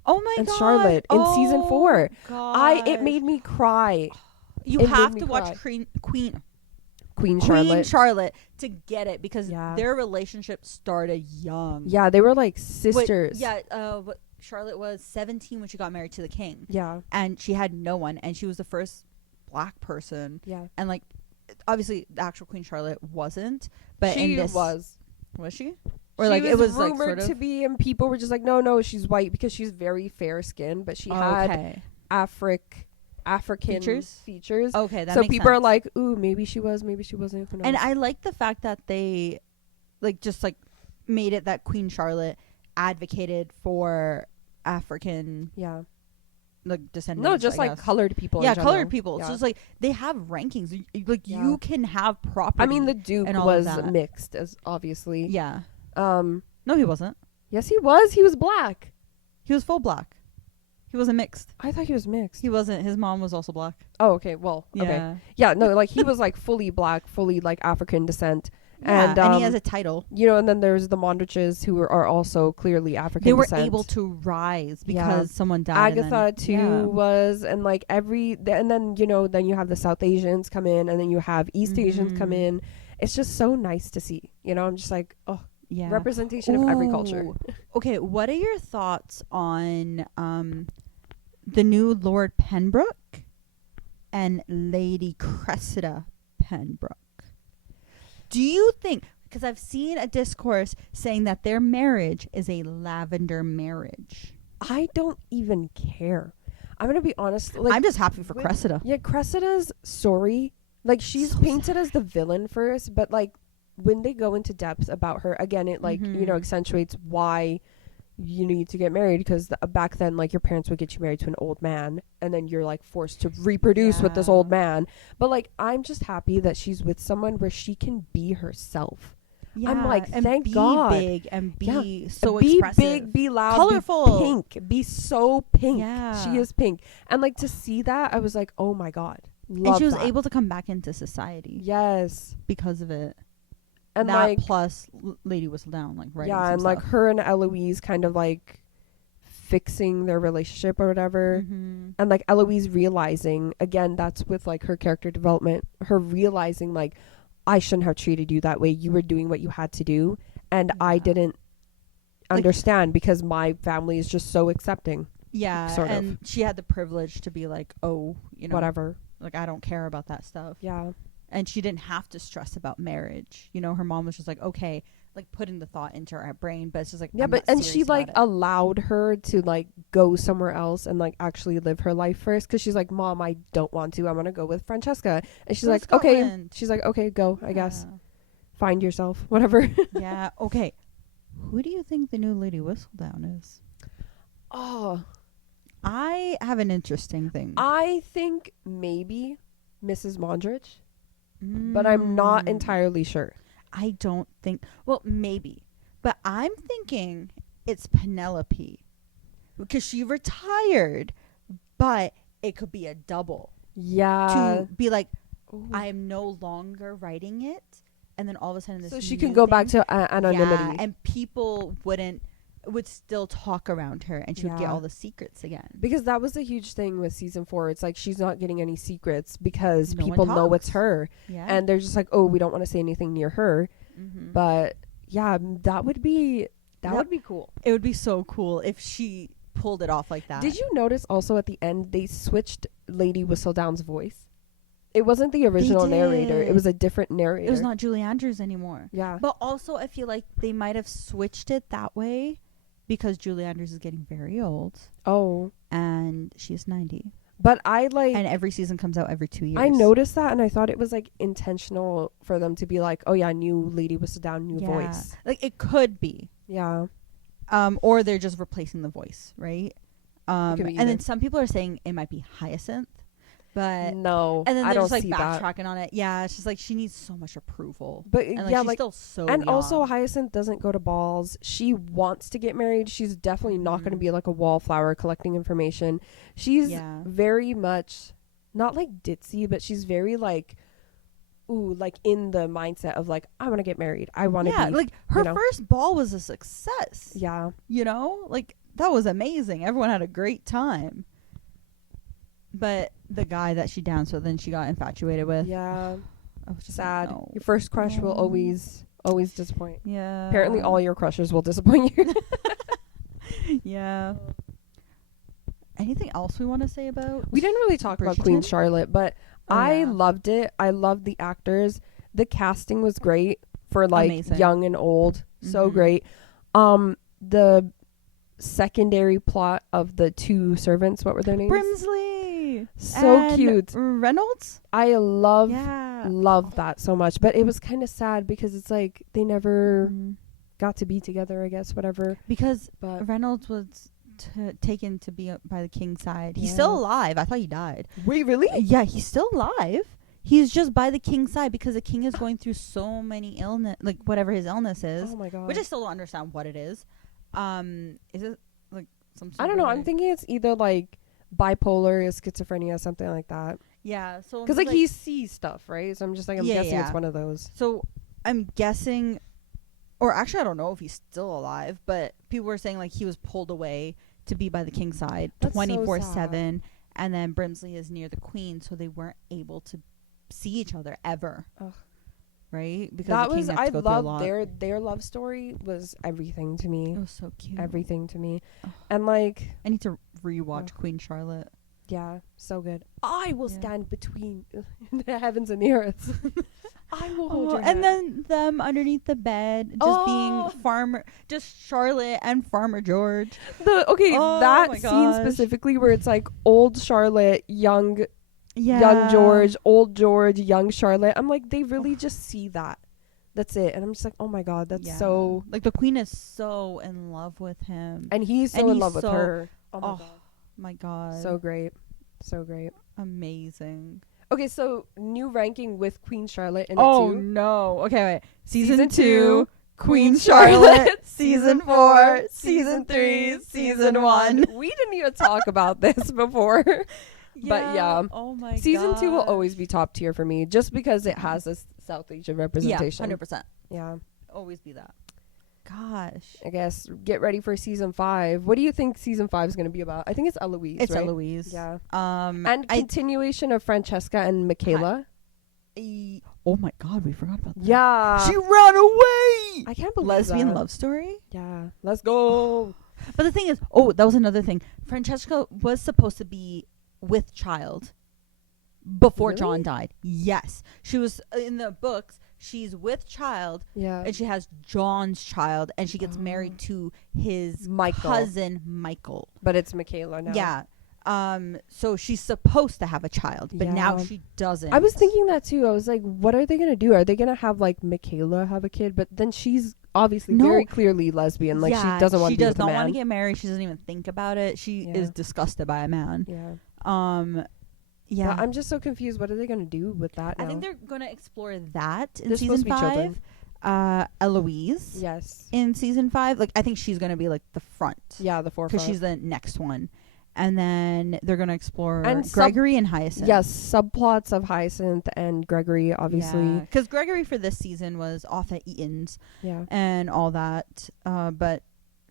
Oh my and God. Charlotte in season 4. God. It made me cry. You it have made to me watch cry. Queen Charlotte. Charlotte to get it, because Yeah. their relationship started young. Yeah, they were like sisters. Charlotte was 17 when she got married to the king, Yeah. and she had no one, and she was the first black person. Yeah. And like, obviously, the actual Queen Charlotte wasn't, but in She this was. Was she? Or She like was it was rumored like sort of to be, and people were just like, no, she's white because she's very fair skinned, but she had okay. African features. Okay, that so makes people are sense. like, ooh, maybe she was, maybe she wasn't. Who knows? And I like the fact that they like just like made it that Queen Charlotte advocated for African yeah. like descendants. No, just I like guess. colored people. Yeah, in general. colored people. Yeah. So it's like they have rankings. Like Yeah. you can have property. I mean, the Duke and all of was that. mixed, as obviously. Yeah. No, he wasn't. yes, he was. He was black. He was full black. He wasn't mixed. I thought he was mixed. He wasn't. His mom was also black. Oh, okay. Well, Yeah. okay. Yeah, no, like he was like fully black, fully like African descent. Yeah, And he has a title. and then there's the Mondriches who are also clearly African They were descent. able to rise because Yeah. someone died. Agatha too was, and like and then then you have the South Asians come in, and then you have East Asians come in. It's just so nice to see. I'm just like, oh, Yeah. representation of every culture. Ooh. Okay, what are your thoughts on the new Lord Pembroke and Lady Cressida Pembroke? Do you think, because I've seen a discourse saying that their marriage is a lavender marriage. I don't even care. I'm gonna be honest. Like, I'm just happy for Cressida. Yeah, Cressida's story, like she's So painted sad. as the villain first, but like when they go into depth about her, again, it like accentuates why you need to get married, because back then, like, your parents would get you married to an old man, and then you're like forced to reproduce with this old man. But like, I'm just happy that she's with someone where she can be herself. Yeah, I'm like, and thank be God. big and be so be expressive. big, be loud, colorful, be pink, be so pink. Yeah. She is pink, and like to see that, I was like, oh my God, and love she was that. able to come back into society. Yes, because of it. and that like plus Lady Whistledown, like writing yeah, some and like stuff. her and Eloise kind of like fixing their relationship or whatever. And like Eloise realizing, again, that's with like her character development, her realizing like, I shouldn't have treated you that way. You were doing what you had to do, and I Yeah. didn't Like- understand because my family is just so accepting. Yeah, sort of. and she had the privilege to be like, oh, Whatever. like I don't care about that stuff. Yeah. And she didn't have to stress about marriage. Her mom was just like, okay, like putting the thought into her brain, but it's just like, Yeah, I'm but not and she serious like about it. allowed her to like go somewhere else and like actually live her life first, because she's like, Mom, I don't want to. I want to go with Francesca. And she's Go to like, okay. Scotland. She's like, okay, go. I guess Yeah. find yourself, whatever. Yeah. Okay. Who do you think the new Lady Whistledown is? Oh, I have an interesting thing. I think maybe Mrs. Mondrich, but I'm not Mm. entirely sure. I don't think. Well, maybe, but I'm thinking it's Penelope because she retired, but it could be a double Yeah. to be like, Ooh. I am no longer writing it, and then all of a sudden this So she new can go back thing- to anonymity. Yeah, and people would still talk around her, and she would get Yeah. all the secrets again. Because that was a huge thing with season 4. It's like she's not getting any secrets because No one people know it's talks. her. Yeah, And they're just like, oh, we don't want to say anything near her. Mhm. But yeah, that would be cool. it would be so cool if she pulled it off like that. Did you notice also at the end they switched Lady Whistledown's voice? It wasn't the original narrator. It did. was a different narrator. It was not Julie Andrews anymore. Yeah. But also, I feel like they might have switched it that way because Julie Andrews is getting very old Oh. and she's 90. But I like And every season comes out every 2 years. I noticed that, and I thought it was like intentional for them to be like, oh yeah, new Lady Whistledown, new voice. Like it could be. Yeah. Or they're just replacing the voice, right? Could be And then either. some people are saying it might be Hyacinth, but No, and then I they're don't just like see that. backtracking on it. Yeah, it's just like she needs so much approval, But and like yeah, she's like, still so and young. also Hyacinth doesn't go to balls. She wants to get married. She's definitely not going to Mhm. be like a wallflower collecting information. She's Yeah. very much not like ditzy, but she's very like, ooh, like in the mindset of like, I want to get married. I want to Yeah, be like her know. first ball was a success. Yeah. You know, like that was amazing. Everyone had a great time. But the guy that she danced with and she got infatuated with, Yeah. I was just Sad. Like, no. Your first crush will No. always disappoint. Yeah. Apparently all your crushes will disappoint you. Yeah. Anything else we want to say about? We didn't really talk about Queen Bridgerton? Charlotte, but Oh, I yeah. loved it. I loved the actors. The casting was great for like Amazing. young and old. So Mhm. great. The secondary plot of the two servants, what were their names? Brimsley. So and cute. Reynolds. I love Yeah. that so much, but it was kind of sad because it's like they never Mhm. got to be together, I guess, whatever. Because But Reynolds was taken to be by the king's side. He's Yeah. still alive. I thought he died. wait, really? Yeah, he's still alive. He's just by the king's side because the king is going through so many illness, like whatever his illness is, Oh my god. which I still don't understand what it is. Is it like some? I don't know. I'm thinking it's either like bipolar or schizophrenia, something like that. Yeah, so Because like he sees stuff, right? So I'm just like, I'm Yeah, guessing yeah. it's one of those. So I'm guessing, or actually I don't know if he's still alive, but people were saying like he was pulled away to be by the king's side That's so 24/7, and then Brimsley is near the queen, so they weren't able to see each other ever. Ugh. Right? Because That the king was had I to go through a love lot. their love story was everything to me. It was so cute. Everything to me. Ugh. And like, I need to rewatch Ugh. Queen Charlotte. yeah, so good. I will Yeah. stand between the heavens and the earth. I will hold your And hand. then them underneath the bed, just Oh. being just Charlotte and Farmer George. Oh that my scene gosh. specifically where it's like old Charlotte, young Yeah. George, old George, young Charlotte. I'm like, they really just see that. That's it. And I'm just like, oh my god, that's Yeah. so. Like the queen is so in love with him. And he's so And in he's love with so- her. Oh my Oh, god, my god. so great, so great. amazing. Okay, so new ranking with Queen Charlotte in Oh it too. no. Okay, wait. Season Season 2, 2, Queen Charlotte. Season 4, Season 3, Season 1. We didn't even talk about this before. But yeah. Oh my god. Season 2 will always be top tier for me, just because it has this South Asian Yeah, representation. 100%. Yeah. Always be that. Gosh. I guess get ready for season 5. What do you think season 5 is going to be about? I think it's Eloise. It's right? Eloise. Yeah. I And continuation of Francesca and Michaela. oh my god, we forgot about that. Yeah. She ran away. I can't believe Lesbian that. love story. Yeah. Let's go. But the thing is, oh, that was another thing. Francesca was supposed to be with child before Really? John died. Yes. She was in the books. She's with child Yeah. and she has John's child and she gets Oh. married to his Michael. cousin Michael. But it's Michaela now. Yeah. So she's supposed to have a child, but now Yeah. she doesn't. I was thinking that too. I was like, what are they going to do? Are they going to have like Michaela have a kid? But then she's obviously No. very clearly lesbian. Like Yeah, she doesn't want to be does with a not man. want to get married. She doesn't even think about it. She Yeah. is disgusted by a man. Yeah. Yeah. But I'm just so confused. What are they going to do with that now? I think they're going to explore that in They're supposed season to be children. 5. Eloise Yes. in season 5. Like I think she's going to be like the front. Yeah, the forefront. Because she's the next one. And then they're going to explore And Gregory and Hyacinth. Yes, subplots of Hyacinth and Gregory, obviously. Because Gregory for this season was off at Eton's Yeah. and all that. But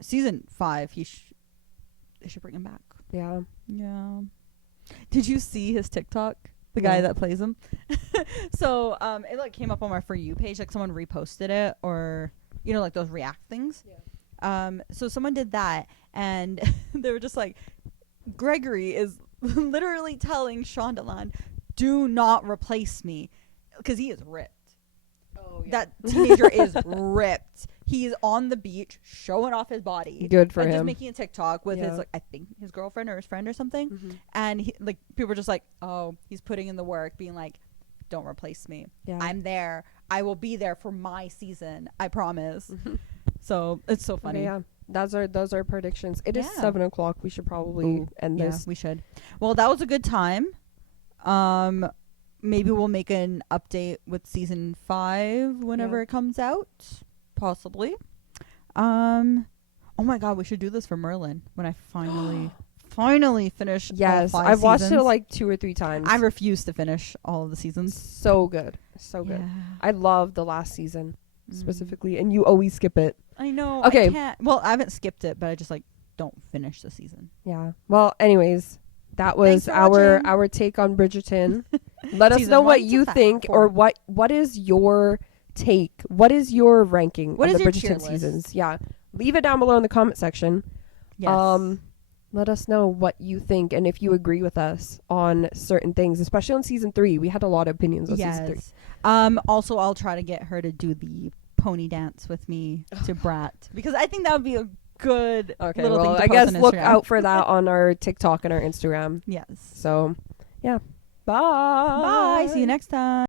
season 5, they should bring him back. Yeah. Yeah. Did you see his TikTok? The guy No. that plays him. So it like came up on my For You page, like someone reposted it, or like those react things. Yeah. So someone did that, and they were just like, Gregory is literally telling Shondaland, "Do not replace me," because he is ripped. Oh, yeah. That teenager is ripped. He's on the beach showing off his body. Good for and just him. making a TikTok with Yeah. his, like, I think his girlfriend or his friend or something. Mhm. And he, like, people were just like, oh, he's putting in the work, being like, don't replace me. Yeah. I'm there. I will be there for my season. I promise. So it's so funny. Okay, yeah. those are predictions. It is Yeah. 7:00. We should probably Ooh, end yeah, this. we should. Well, that was a good time. Maybe we'll make an update with season 5 whenever Yeah. it comes out. Possibly. Oh my god, we should do this for Merlin when I finally finish Yes, all 5 I've watched it seasons. like 2 or 3 times. I refuse to finish all of the seasons. So good. So good. Yeah. I love the last season Mm. specifically, and you always skip it. I know. Okay. I can't. Well, I haven't skipped it, but I just like don't finish the season. Yeah. Well, anyways, that Thanks was for our watching. take on Bridgerton. Let us Season know what 1 to you 5, think, 4. or what is your take? What is your ranking What of is the your tier Bridgerton list? seasons? Yeah. Leave it down below in the comment section. Yes. Let us know what you think and if you agree with us on certain things, especially on season 3. We had a lot of opinions on season 3. Yes. Also, I'll try to get her to do the pony dance with me to Brat because I think that would be a good Okay, little well, thing to I post guess on look Instagram. out for that on our TikTok and our Instagram. Yes. So, yeah. Bye. Bye. See you next time.